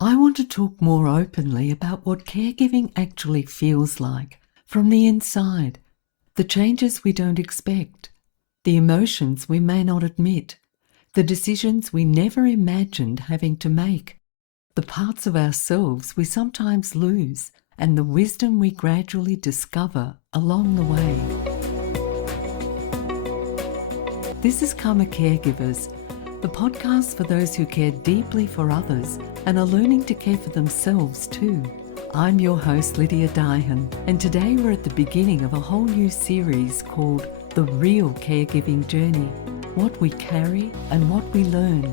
I want to talk more openly about what caregiving actually feels like from the inside, the changes we don't expect, the emotions we may not admit, the decisions we never imagined having to make, the parts of ourselves we sometimes lose, and the wisdom we gradually discover along the way. This is Karma Caregivers, the podcast for those who care deeply for others and are learning to care for themselves too. I'm your host, Lydia, and today we're at the beginning of a whole new series called The Real Caregiving Journey, what we carry and what we learn.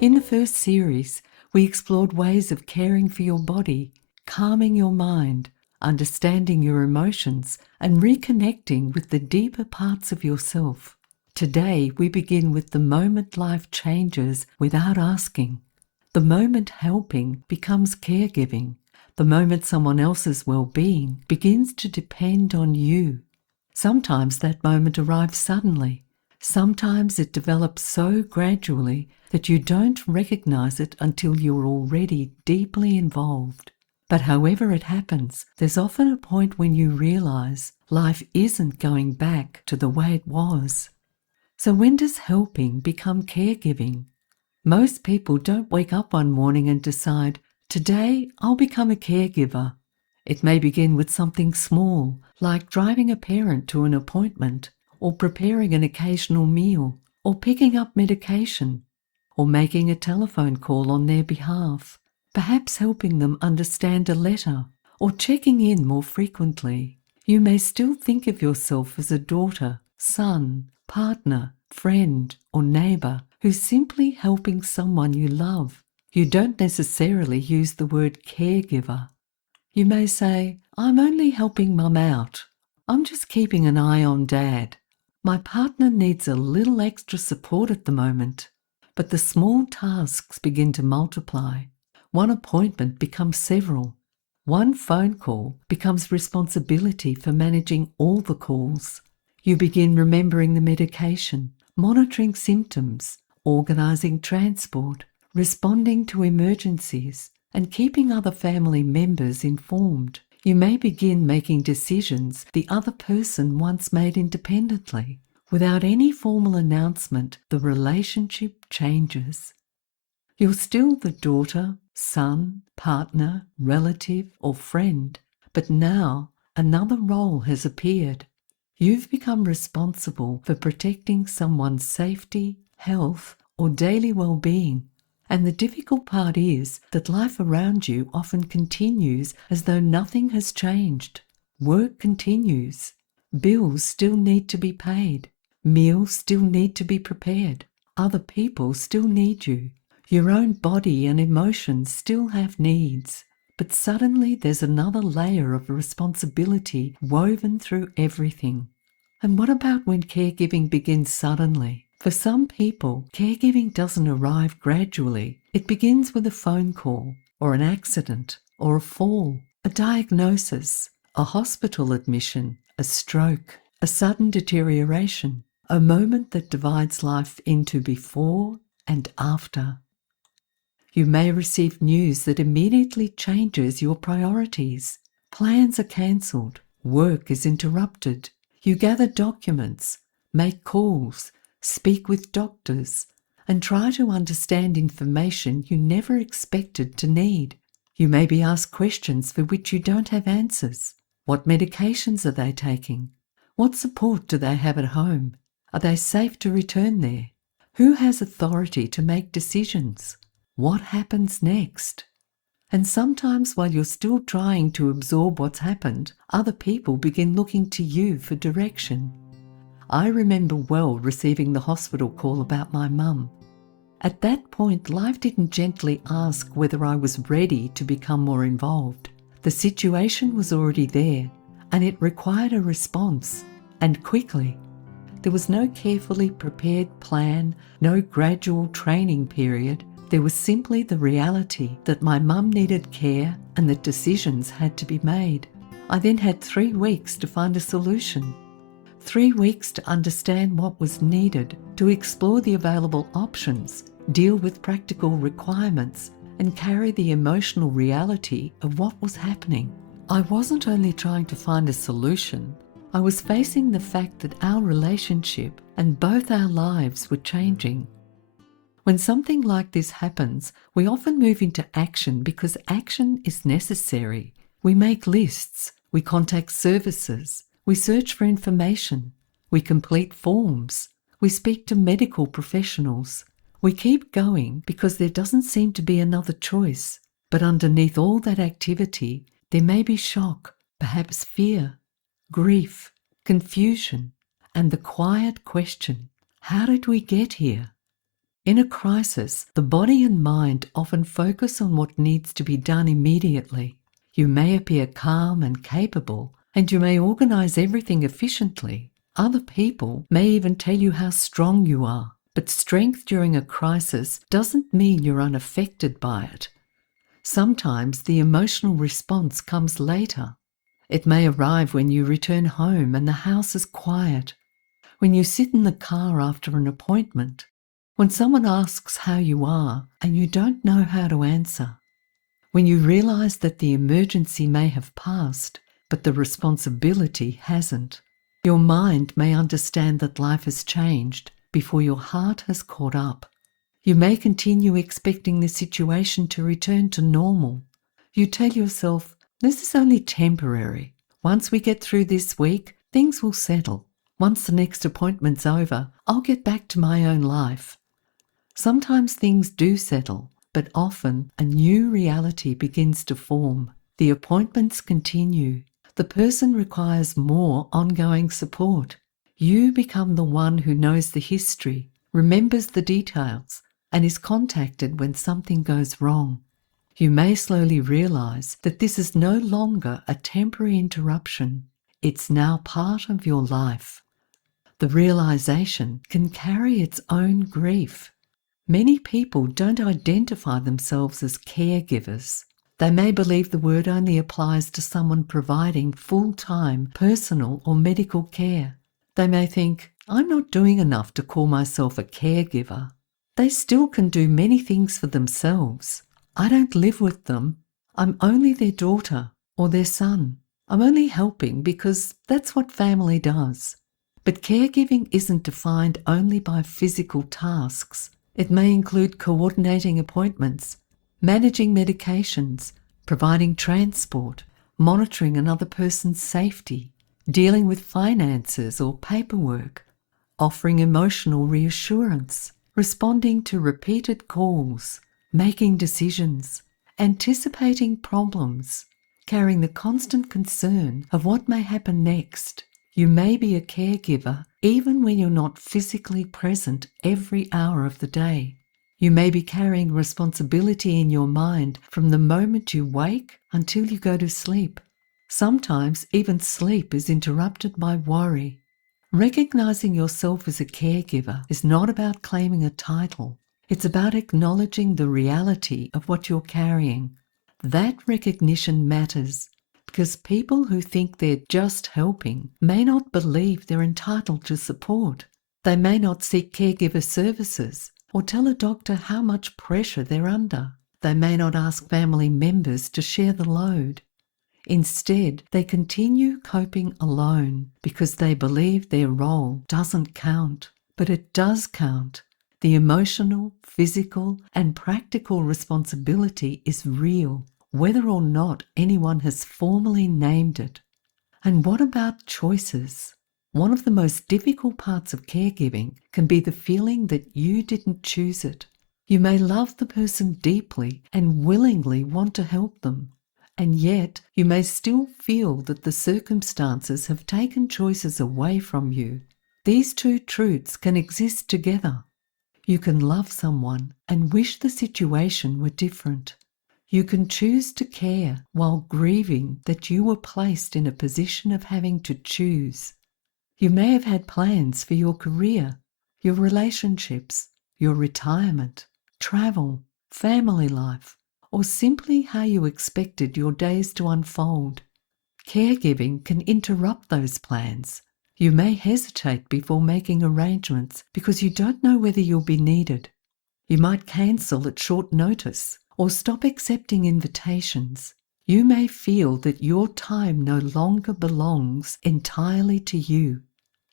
In the first series, we explored ways of caring for your body, calming your mind, understanding your emotions, and reconnecting with the deeper parts of yourself. Today, we begin with the moment life changes without asking. The moment helping becomes caregiving. The moment someone else's well-being begins to depend on you. Sometimes that moment arrives suddenly. Sometimes it develops so gradually that you don't recognize it until you're already deeply involved. But however it happens, there's often a point when you realize life isn't going back to the way it was. So when does helping become caregiving? Most people don't wake up one morning and decide, today I'll become a caregiver. It may begin with something small, like driving a parent to an appointment, or preparing an occasional meal, or picking up medication, or making a telephone call on their behalf. Perhaps helping them understand a letter or checking in more frequently. You may still think of yourself as a daughter, son, partner, friend, or neighbour who's simply helping someone you love. You don't necessarily use the word caregiver. You may say, I'm only helping mum out. I'm just keeping an eye on dad. My partner needs a little extra support at the moment. But the small tasks begin to multiply. One appointment becomes several. One phone call becomes responsibility for managing all the calls. You begin remembering the medication, monitoring symptoms, organising transport, responding to emergencies, and keeping other family members informed. You may begin making decisions the other person once made independently. Without any formal announcement, the relationship changes. You're still the daughter, son, partner, relative, or friend, but now another role has appeared. You've become responsible for protecting someone's safety, health, or daily well-being. And the difficult part is that life around you often continues as though nothing has changed. Work continues. Bills still need to be paid. Meals still need to be prepared. Other people still need you. Your own body and emotions still have needs. But suddenly there's another layer of responsibility woven through everything. And what about when caregiving begins suddenly? For some people, caregiving doesn't arrive gradually. It begins with a phone call, or an accident, or a fall, a diagnosis, a hospital admission, a stroke, a sudden deterioration, a moment that divides life into before and after. You may receive news that immediately changes your priorities. Plans are cancelled. Work is interrupted. You gather documents, make calls, speak with doctors, and try to understand information you never expected to need. You may be asked questions for which you don't have answers. What medications are they taking? What support do they have at home? Are they safe to return there? Who has authority to make decisions? What happens next? And sometimes while you're still trying to absorb what's happened, other people begin looking to you for direction. I remember well receiving the hospital call about my mum. At that point, life didn't gently ask whether I was ready to become more involved. The situation was already there, and it required a response, and quickly. There was no carefully prepared plan, no gradual training period. There was simply the reality that my mum needed care and that decisions had to be made. I then had 3 weeks to find a solution. 3 weeks to understand what was needed, to explore the available options, deal with practical requirements, and carry the emotional reality of what was happening. I wasn't only trying to find a solution, I was facing the fact that our relationship and both our lives were changing. When something like this happens, we often move into action because action is necessary. We make lists, we contact services, we search for information, we complete forms, we speak to medical professionals. We keep going because there doesn't seem to be another choice. But underneath all that activity, there may be shock, perhaps fear, grief, confusion, and the quiet question, how did we get here? In a crisis, the body and mind often focus on what needs to be done immediately. You may appear calm and capable, and you may organize everything efficiently. Other people may even tell you how strong you are, but strength during a crisis doesn't mean you're unaffected by it. Sometimes the emotional response comes later. It may arrive when you return home and the house is quiet, when you sit in the car after an appointment, when someone asks how you are and you don't know how to answer, when you realize that the emergency may have passed, but the responsibility hasn't. Your mind may understand that life has changed before your heart has caught up. You may continue expecting the situation to return to normal. You tell yourself, this is only temporary. Once we get through this week, things will settle. Once the next appointment's over, I'll get back to my own life. Sometimes things do settle, but often a new reality begins to form. The appointments continue. The person requires more ongoing support. You become the one who knows the history, remembers the details, and is contacted when something goes wrong. You may slowly realize that this is no longer a temporary interruption. It's now part of your life. The realization can carry its own grief. Many people don't identify themselves as caregivers. They may believe the word only applies to someone providing full-time personal or medical care. They may think, I'm not doing enough to call myself a caregiver. They still can do many things for themselves. I don't live with them. I'm only their daughter or their son. I'm only helping because that's what family does. But caregiving isn't defined only by physical tasks. It may include coordinating appointments, managing medications, providing transport, monitoring another person's safety, dealing with finances or paperwork, offering emotional reassurance, responding to repeated calls, making decisions, anticipating problems, carrying the constant concern of what may happen next. You may be a caregiver even when you're not physically present every hour of the day. You may be carrying responsibility in your mind from the moment you wake until you go to sleep. Sometimes even sleep is interrupted by worry. Recognizing yourself as a caregiver is not about claiming a title. It's about acknowledging the reality of what you're carrying. That recognition matters, because people who think they're just helping may not believe they're entitled to support. They may not seek caregiver services or tell a doctor how much pressure they're under. They may not ask family members to share the load. Instead, they continue coping alone because they believe their role doesn't count. But it does count. The emotional, physical, and practical responsibility is real, whether or not anyone has formally named it. And what about choices? One of the most difficult parts of caregiving can be the feeling that you didn't choose it. You may love the person deeply and willingly want to help them, and yet you may still feel that the circumstances have taken choices away from you. These two truths can exist together. You can love someone and wish the situation were different. You can choose to care while grieving that you were placed in a position of having to choose. You may have had plans for your career, your relationships, your retirement, travel, family life, or simply how you expected your days to unfold. Caregiving can interrupt those plans. You may hesitate before making arrangements because you don't know whether you'll be needed. You might cancel at short notice or stop accepting invitations. You may feel that your time no longer belongs entirely to you.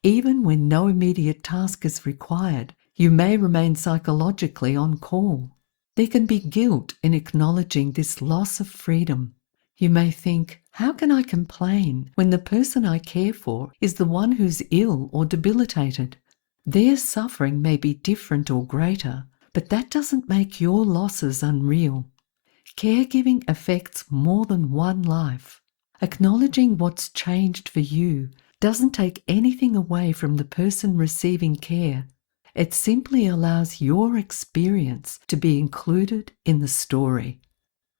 Even when no immediate task is required, you may remain psychologically on call. There can be guilt in acknowledging this loss of freedom. You may think, how can I complain when the person I care for is the one who's ill or debilitated? Their suffering may be different or greater, but that doesn't make your losses unreal. Caregiving affects more than one life. Acknowledging what's changed for you doesn't take anything away from the person receiving care. It simply allows your experience to be included in the story.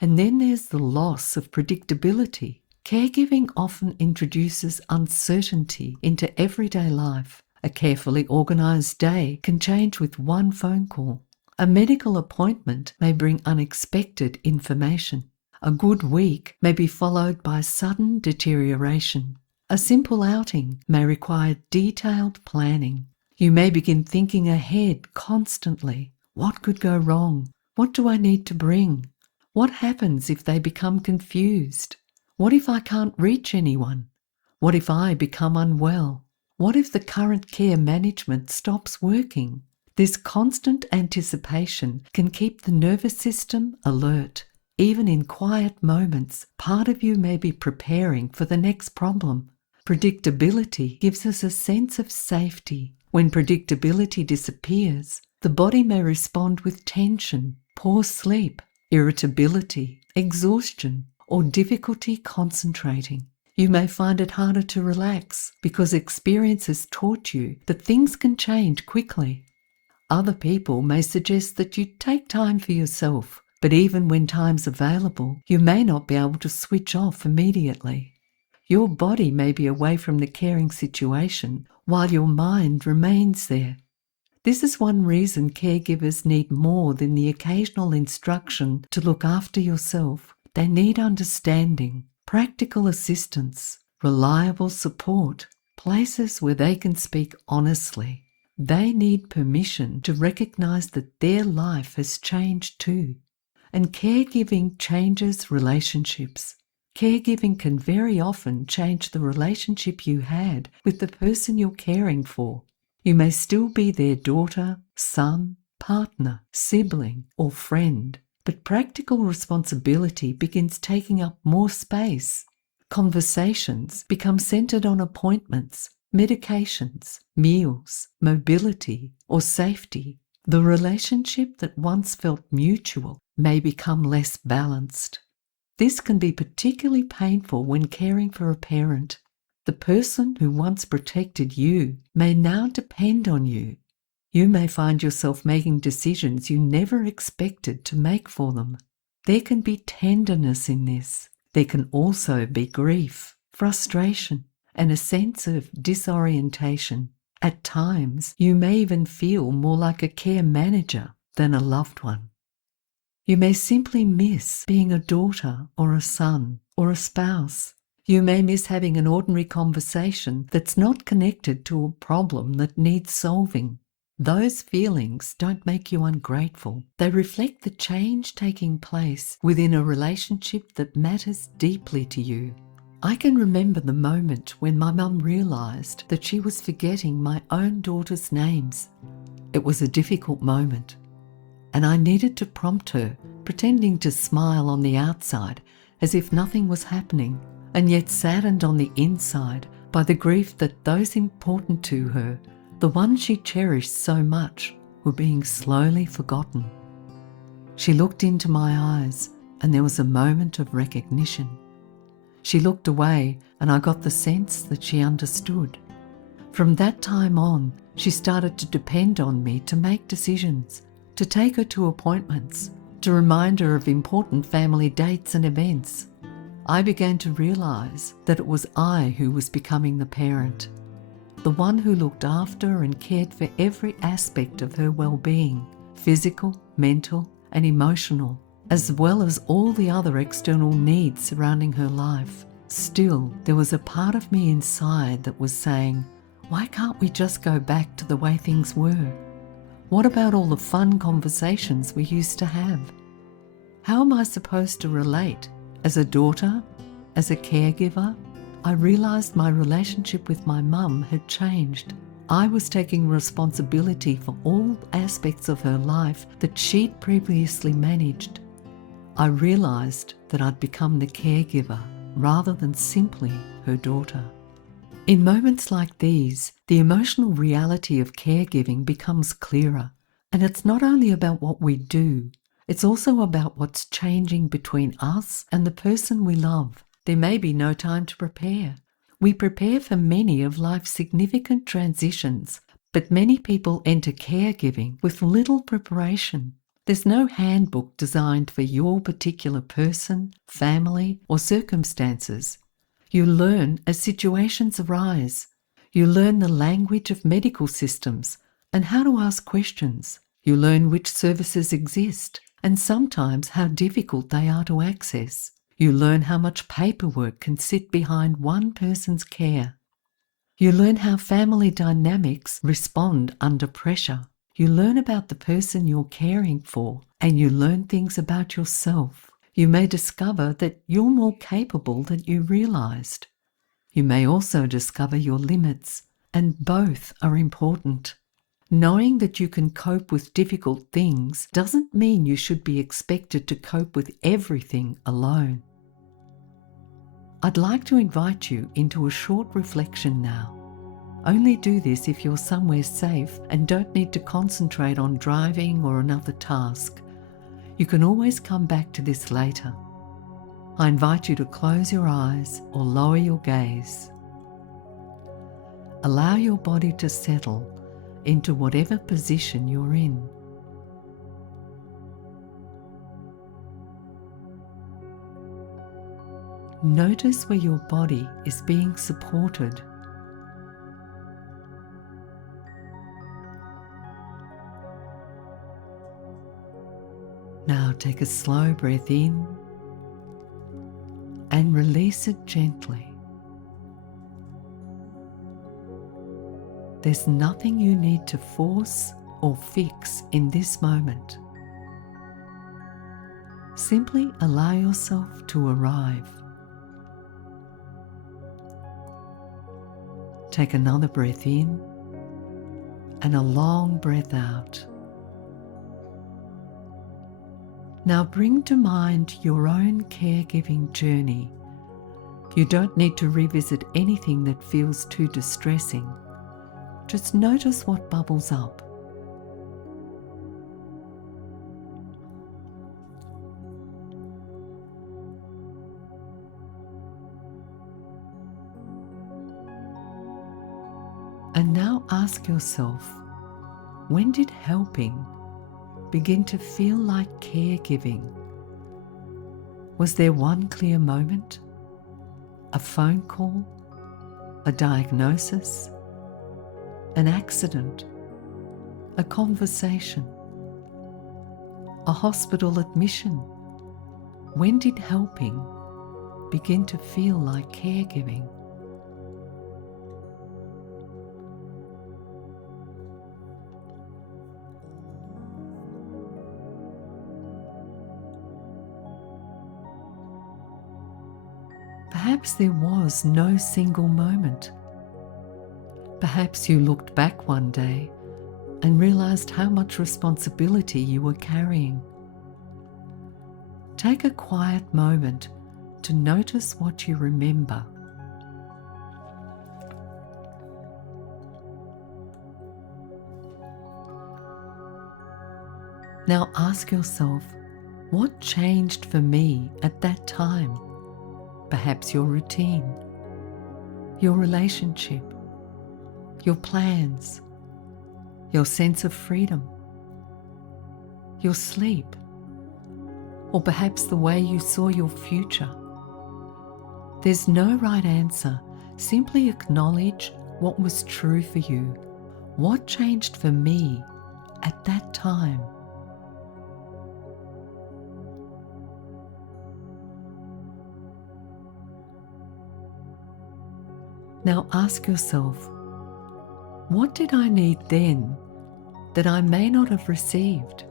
And then there's the loss of predictability. Caregiving often introduces uncertainty into everyday life. A carefully organised day can change with one phone call. A medical appointment may bring unexpected information. A good week may be followed by sudden deterioration. A simple outing may require detailed planning. You may begin thinking ahead constantly. What could go wrong? What do I need to bring? What happens if they become confused? What if I can't reach anyone? What if I become unwell? What if the current care management stops working? This constant anticipation can keep the nervous system alert. Even in quiet moments, part of you may be preparing for the next problem. Predictability gives us a sense of safety. When predictability disappears, the body may respond with tension, poor sleep, irritability, exhaustion, or difficulty concentrating. You may find it harder to relax because experience has taught you that things can change quickly. Other people may suggest that you take time for yourself, but even when time's available, you may not be able to switch off immediately. Your body may be away from the caring situation while your mind remains there. This is one reason caregivers need more than the occasional instruction to look after yourself. They need understanding, practical assistance, reliable support, places where they can speak honestly. They need permission to recognise that their life has changed too. And caregiving changes relationships. Caregiving can very often change the relationship you had with the person you're caring for. You may still be their daughter, son, partner, sibling, or friend, but practical responsibility begins taking up more space. Conversations become centred on appointments, medications, meals, mobility, or safety. The relationship that once felt mutual may become less balanced. This can be particularly painful when caring for a parent. The person who once protected you may now depend on you. You may find yourself making decisions you never expected to make for them. There can be tenderness in this. There can also be grief, frustration, and a sense of disorientation. At times, you may even feel more like a care manager than a loved one. You may simply miss being a daughter or a son or a spouse. You may miss having an ordinary conversation that's not connected to a problem that needs solving. Those feelings don't make you ungrateful. They reflect the change taking place within a relationship that matters deeply to you. I can remember the moment when my mum realised that she was forgetting my own daughter's names. It was a difficult moment, and I needed to prompt her, pretending to smile on the outside as if nothing was happening, and yet saddened on the inside by the grief that those important to her, the ones she cherished so much, were being slowly forgotten. She looked into my eyes, and there was a moment of recognition. She looked away, and I got the sense that she understood. From that time on, she started to depend on me to make decisions, to take her to appointments, to remind her of important family dates and events. I began to realise that it was I who was becoming the parent, the one who looked after and cared for every aspect of her well-being, physical, mental, and emotional, as well as all the other external needs surrounding her life. Still, there was a part of me inside that was saying, Why can't we just go back to the way things were? What about all the fun conversations we used to have? How am I supposed to relate? As a daughter? As a caregiver? I realised my relationship with my mum had changed. I was taking responsibility for all aspects of her life that she'd previously managed. I realised that I'd become the caregiver rather than simply her daughter. In moments like these, the emotional reality of caregiving becomes clearer. And it's not only about what we do, it's also about what's changing between us and the person we love. There may be no time to prepare. We prepare for many of life's significant transitions, but many people enter caregiving with little preparation. There's no handbook designed for your particular person, family, or circumstances. You learn as situations arise. You learn the language of medical systems and how to ask questions. You learn which services exist and sometimes how difficult they are to access. You learn how much paperwork can sit behind one person's care. You learn how family dynamics respond under pressure. You learn about the person you're caring for, and you learn things about yourself. You may discover that you're more capable than you realised. You may also discover your limits, and both are important. Knowing that you can cope with difficult things doesn't mean you should be expected to cope with everything alone. I'd like to invite you into a short reflection now. Only do this if you're somewhere safe and don't need to concentrate on driving or another task. You can always come back to this later. I invite you to close your eyes or lower your gaze. Allow your body to settle into whatever position you're in. Notice where your body is being supported. Now take a slow breath in and release it gently. There's nothing you need to force or fix in this moment. Simply allow yourself to arrive. Take another breath in and a long breath out. Now bring to mind your own caregiving journey. You don't need to revisit anything that feels too distressing. Just notice what bubbles up. And now ask yourself, when did helping begin to feel like caregiving? Was there one clear moment? A phone call? A diagnosis? An accident? A conversation? A hospital admission? When did helping begin to feel like caregiving? Perhaps there was no single moment. Perhaps you looked back one day and realized how much responsibility you were carrying. Take a quiet moment to notice what you remember. Now ask yourself, what changed for me at that time? Perhaps your routine, your relationship, your plans, your sense of freedom, your sleep, or perhaps the way you saw your future. There's no right answer. Simply acknowledge what was true for you. What changed for me at that time? Now ask yourself, What did I need then that I may not have received?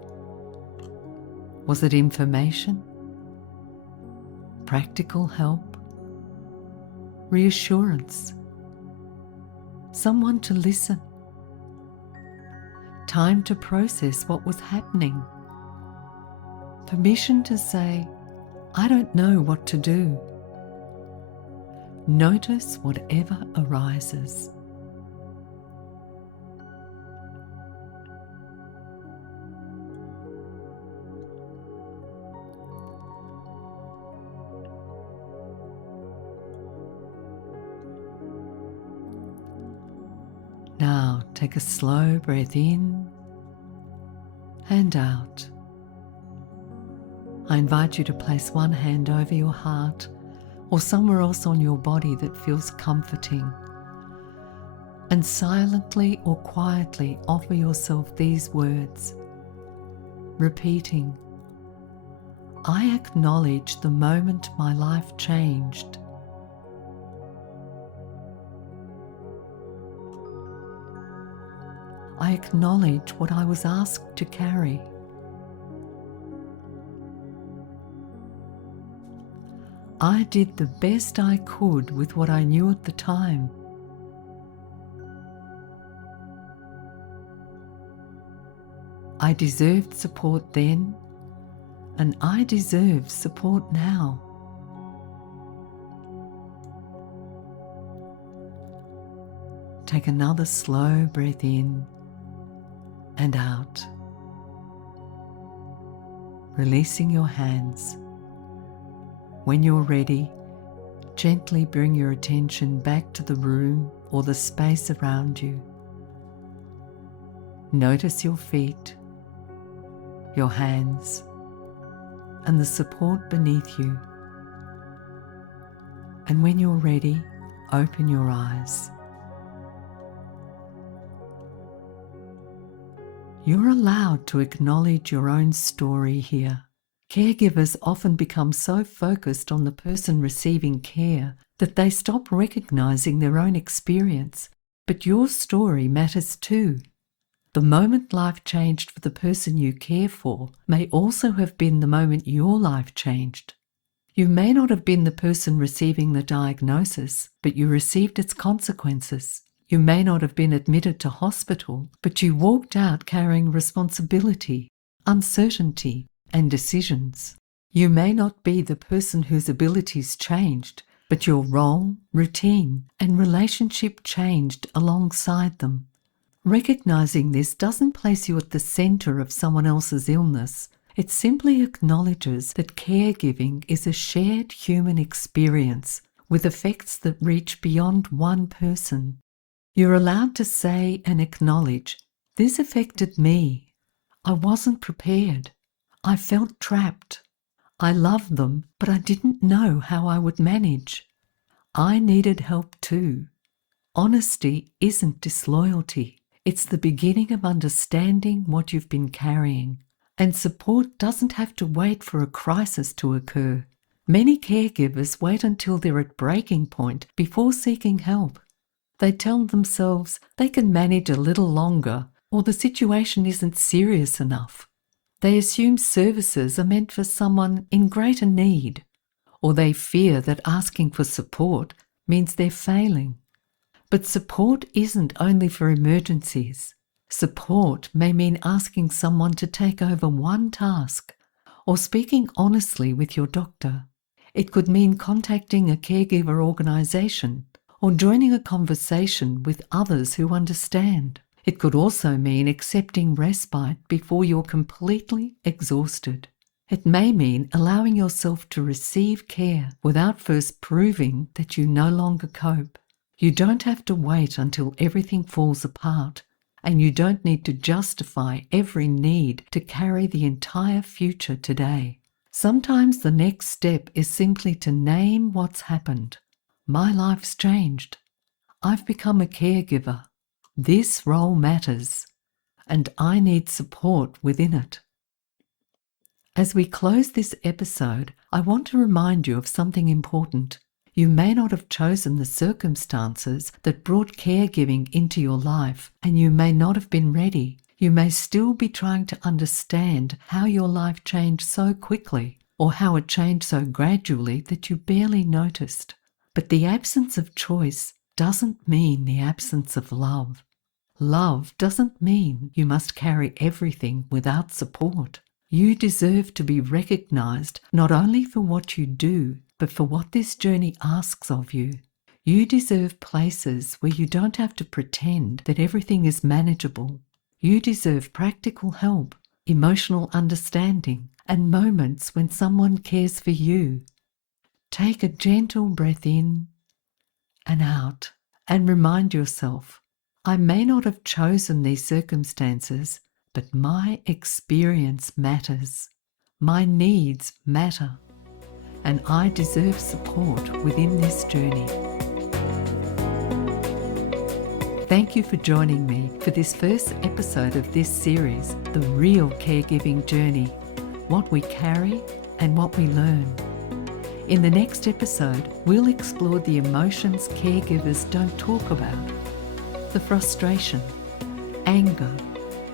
Was it information? Practical help? Reassurance? Someone to listen? Time to process what was happening? Permission to say, I don't know what to do. Notice whatever arises. Now take a slow breath in and out. I invite you to place one hand over your heart or somewhere else on your body that feels comforting, and silently or quietly offer yourself these words, repeating, I acknowledge the moment my life changed. I acknowledge what I was asked to carry. I did the best I could with what I knew at the time. I deserved support then, and I deserve support now. Take another slow breath in and out, releasing your hands. When you're ready, gently bring your attention back to the room or the space around you. Notice your feet, your hands, and the support beneath you. And when you're ready, open your eyes. You're allowed to acknowledge your own story here. Caregivers often become so focused on the person receiving care that they stop recognizing their own experience. But your story matters too. The moment life changed for the person you care for may also have been the moment your life changed. You may not have been the person receiving the diagnosis, but you received its consequences. You may not have been admitted to hospital, but you walked out carrying responsibility, uncertainty, and decisions. You may not be the person whose abilities changed, but your role, routine, and relationship changed alongside them. Recognizing this doesn't place you at the center of someone else's illness. It simply acknowledges that caregiving is a shared human experience with effects that reach beyond one person. You're allowed to say and acknowledge, this affected me. I wasn't prepared. I felt trapped. I loved them, but I didn't know how I would manage. I needed help too. Honesty isn't disloyalty. It's the beginning of understanding what you've been carrying. And support doesn't have to wait for a crisis to occur. Many caregivers wait until they're at breaking point before seeking help. They tell themselves they can manage a little longer, or the situation isn't serious enough. They assume services are meant for someone in greater need, or they fear that asking for support means they're failing. But support isn't only for emergencies. Support may mean asking someone to take over one task, or speaking honestly with your doctor. It could mean contacting a caregiver organisation, or joining a conversation with others who understand. It could also mean accepting respite before you're completely exhausted. It may mean allowing yourself to receive care without first proving that you no longer cope. You don't have to wait until everything falls apart, and you don't need to justify every need to carry the entire future today. Sometimes the next step is simply to name what's happened. My life's changed. I've become a caregiver. This role matters, and I need support within it. As we close this episode, I want to remind you of something important. You may not have chosen the circumstances that brought caregiving into your life, and you may not have been ready. You may still be trying to understand how your life changed so quickly, or how it changed so gradually that you barely noticed. But the absence of choice doesn't mean the absence of love. Love doesn't mean you must carry everything without support. You deserve to be recognized not only for what you do, but for what this journey asks of you. You deserve places where you don't have to pretend that everything is manageable. You deserve practical help, emotional understanding, and moments when someone cares for you. Take a gentle breath in and out and remind yourself, I may not have chosen these circumstances, but my experience matters. My needs matter, and I deserve support within this journey. Thank you for joining me for this first episode of this series, The Real Caregiving Journey, what we carry and what we learn. In the next episode, we'll explore the emotions caregivers don't talk about. The frustration, anger,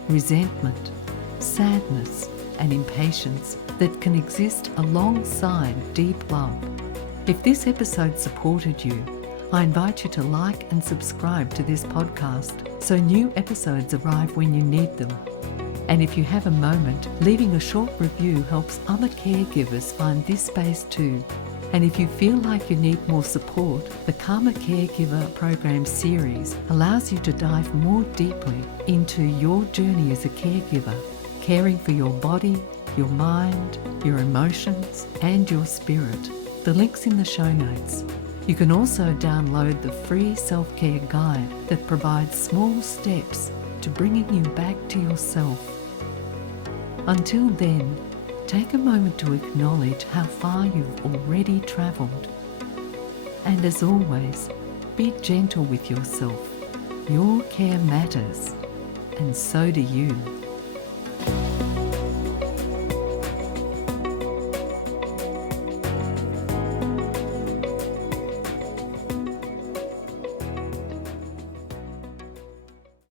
resentment, sadness, and impatience that can exist alongside deep love. If this episode supported you, I invite you to like and subscribe to this podcast so new episodes arrive when you need them. And if you have a moment, leaving a short review helps other caregivers find this space too. And if you feel like you need more support, the Karma Caregiver Program series allows you to dive more deeply into your journey as a caregiver, caring for your body, your mind, your emotions, and your spirit. The link's in the show notes. You can also download the free self-care guide that provides small steps to bringing you back to yourself. Until then, take a moment to acknowledge how far you've already travelled. And as always, be gentle with yourself. Your care matters, and so do you.